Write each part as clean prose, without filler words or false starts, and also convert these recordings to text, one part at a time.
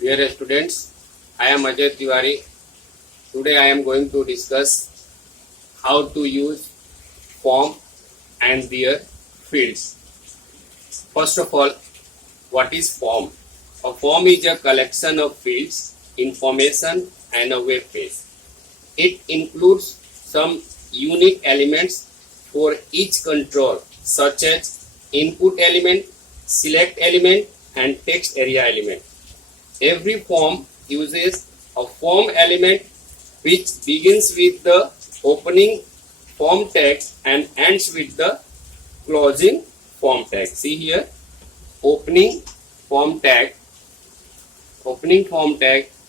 Dear students, I am Ajay Tiwari. Today I am going to discuss how to use form and their fields. First of all, what is form? A form is a collection of fields, information and a web page. It includes some unique elements for each control such as input element, select element and text area element. Every form uses a form element which begins with the opening form tag and ends with the closing form tag. See here, opening form tag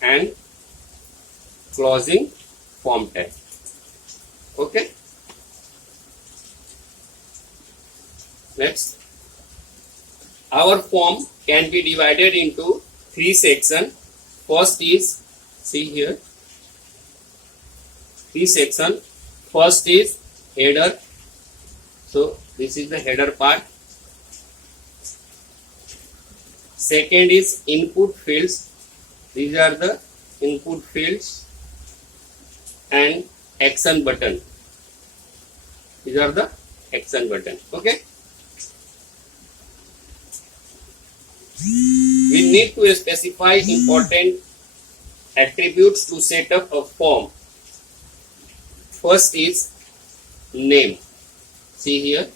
and closing form tag. Okay. Next, our form can be divided into three sections. First is, see here, three sections. First is header. So this is the header part. Second is input fields. These are the input fields and action button. These are the action button. Okay. We need to specify important attributes to set up a form. First is name. See here,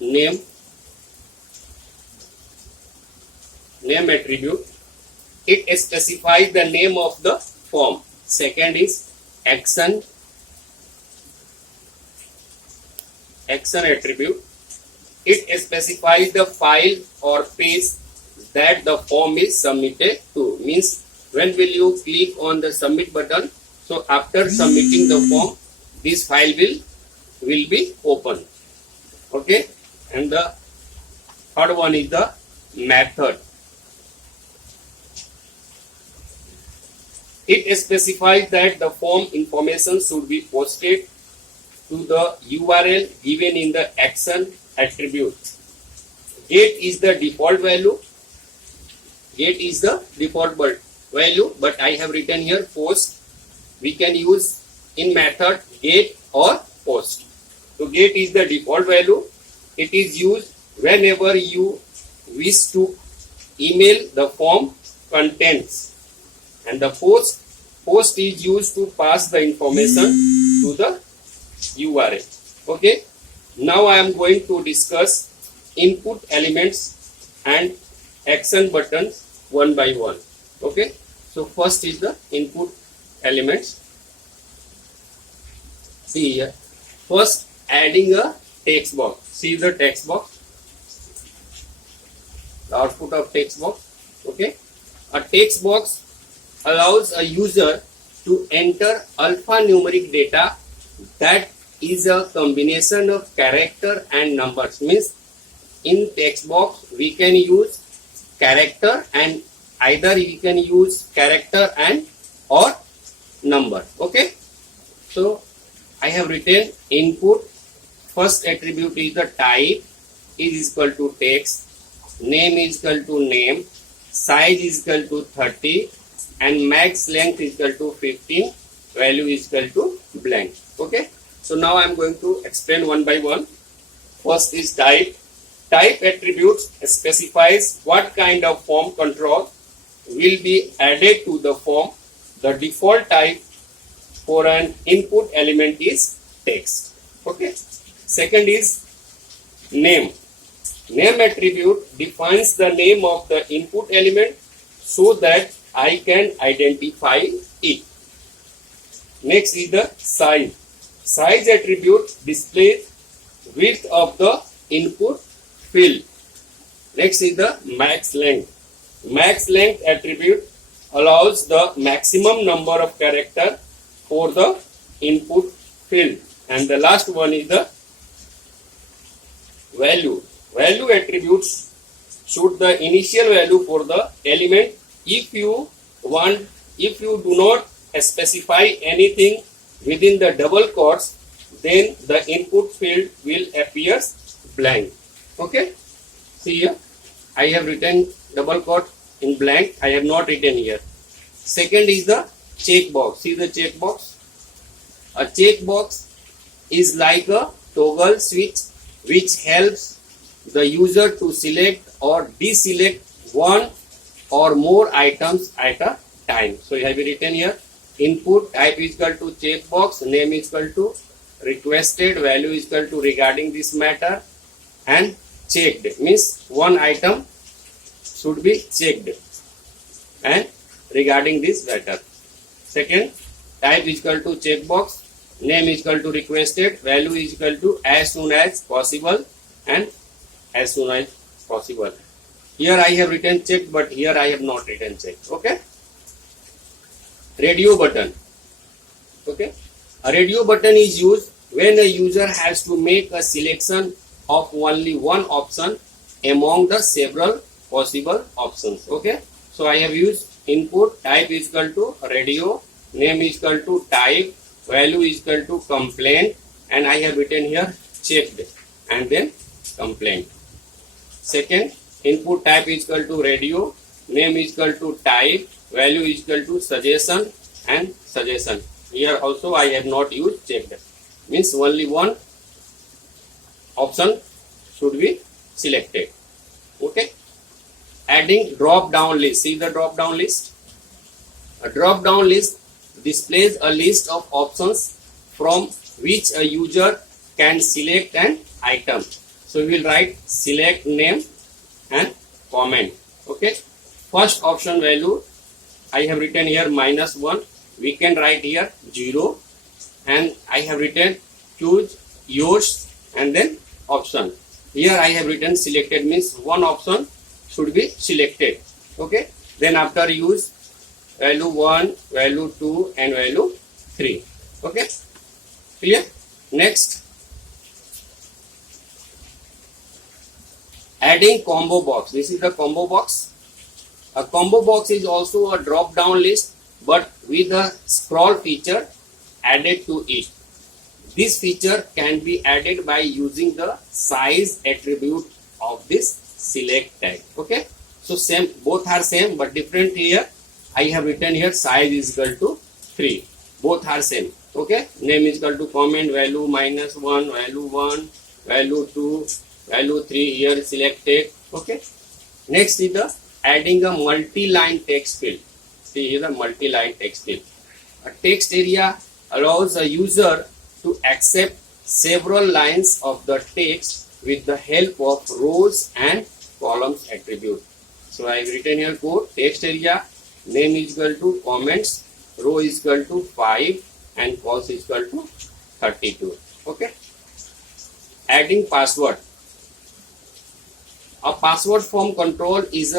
name attribute. It specifies the name of the form. Second is action attribute. It specifies the file or page that the form is submitted to. Means when will you click on the submit button, so after submitting the form, this file will be open. Okay. And the third one is the method. It specifies that the form information should be posted to the URL given in the action attribute. Get is the default value. But I have written here post. We can use in method get or post. So get is the default value. It is used whenever you wish to email the form contents. And the post is used to pass the information to the URL. Okay. Now I am going to discuss input elements and action buttons one by one. Okay. So first is the input elements. See here. First, adding a text box. See the text box. The output of text box. Okay. A text box allows a user to enter alphanumeric data that is a combination of character and numbers. Means in text box we can use character and either we can use character and or number. Okay. So I have written input. First attribute is the type is equal to text, name is equal to name, size is equal to 30 and max length is equal to 15, value is equal to blank. Okay. So now I am going to explain one by one. First is type. Type attributes specifies what kind of form control will be added to the form. The default type for an input element is text. Okay. Second is name. Name attribute defines the name of the input element so that I can identify it. Next is the size. Size attribute displays width of the input field. Next is the max length. Max length attribute allows the maximum number of character for the input field. And the last one is the value. Value attributes should the initial value for the element. If you do not specify anything within the double quotes, then the input field will appear blank. Okay. See here, I have written double quote in blank. I have not written here. Second is the checkbox. See the checkbox. A checkbox is like a toggle switch which helps the user to select or deselect one or more items at a time. So you have written here input type is equal to checkbox, name is equal to requested, value is equal to regarding this matter, and checked means one item should be checked and regarding this matter. Second, type is equal to checkbox, name is equal to requested, value is equal to as soon as possible and as soon as possible. Here I have written checked, but here I have not written checked. Okay. Radio button. Okay. A radio button is used when a user has to make a selection of only one option among the several possible options. Okay. So I have used input type is equal to radio, name is equal to type, value is equal to complaint, and I have written here checked and then complaint. Second, input type is equal to radio, name is equal to type, value is equal to suggestion and suggestion. Here also I have not used checked. Means only one option should be selected. Okay. Adding drop down list. See the drop down list. A drop down list displays a list of options from which a user can select an item. So we will write select name and comment. Okay. First option value I have written here -1. We can write here 0, and I have written choose yours and then option. Here I have written selected means one option should be selected. Okay. Then after use value 1, value 2 and value 3. Okay. Clear? Next, adding combo box. This is the combo box. A combo box is also a drop down list but with a scroll feature added to it. This feature can be added by using the size attribute of this select tag. Okay. So same, both are same but different here. I have written here size is equal to 3. Both are same. Okay. Name is equal to comment, value -1, value 1, value 2, value 3 here selected. Okay. Next is the adding a multi-line text field. See here the multi-line text field. A text area allows a user to accept several lines of the text with the help of rows and columns attribute. So I have written here code text area, name is equal to comments, row is equal to 5 and cost is equal to 32. Okay. Adding password. A password form control is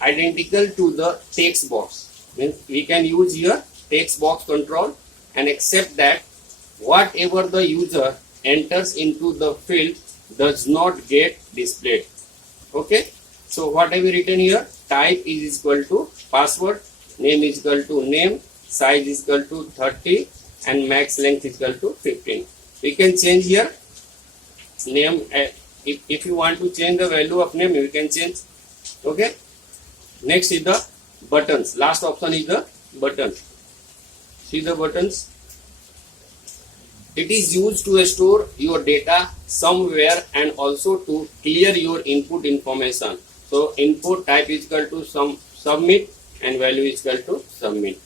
identical to the text box. Means we can use here text box control and accept that whatever the user enters into the field does not get displayed. Okay. So what have we written here? Type is equal to password, name is equal to name, size is equal to 30 and max length is equal to 15. We can change here name. If you want to change the value of name, you can change. Okay. Next is the buttons. Last option is the buttons. See the buttons. It is used to store your data somewhere and also to clear your input information. So input type is equal to submit and value is equal to submit.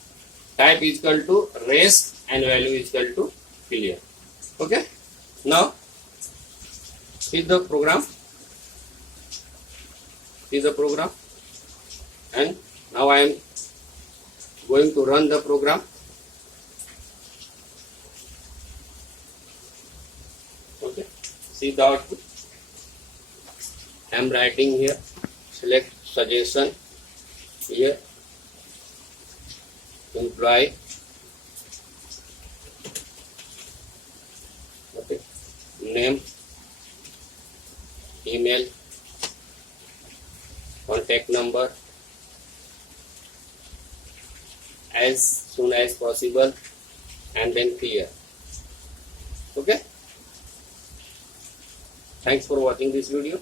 Type is equal to rest and value is equal to clear. Okay. Now see the program. See the program. And now I am going to run the program. Okay. See the output. I am writing here. Select suggestion here. Employee. Okay. Name. Email. Contact number. As soon as possible and then clear. Okay. Thanks for watching this video.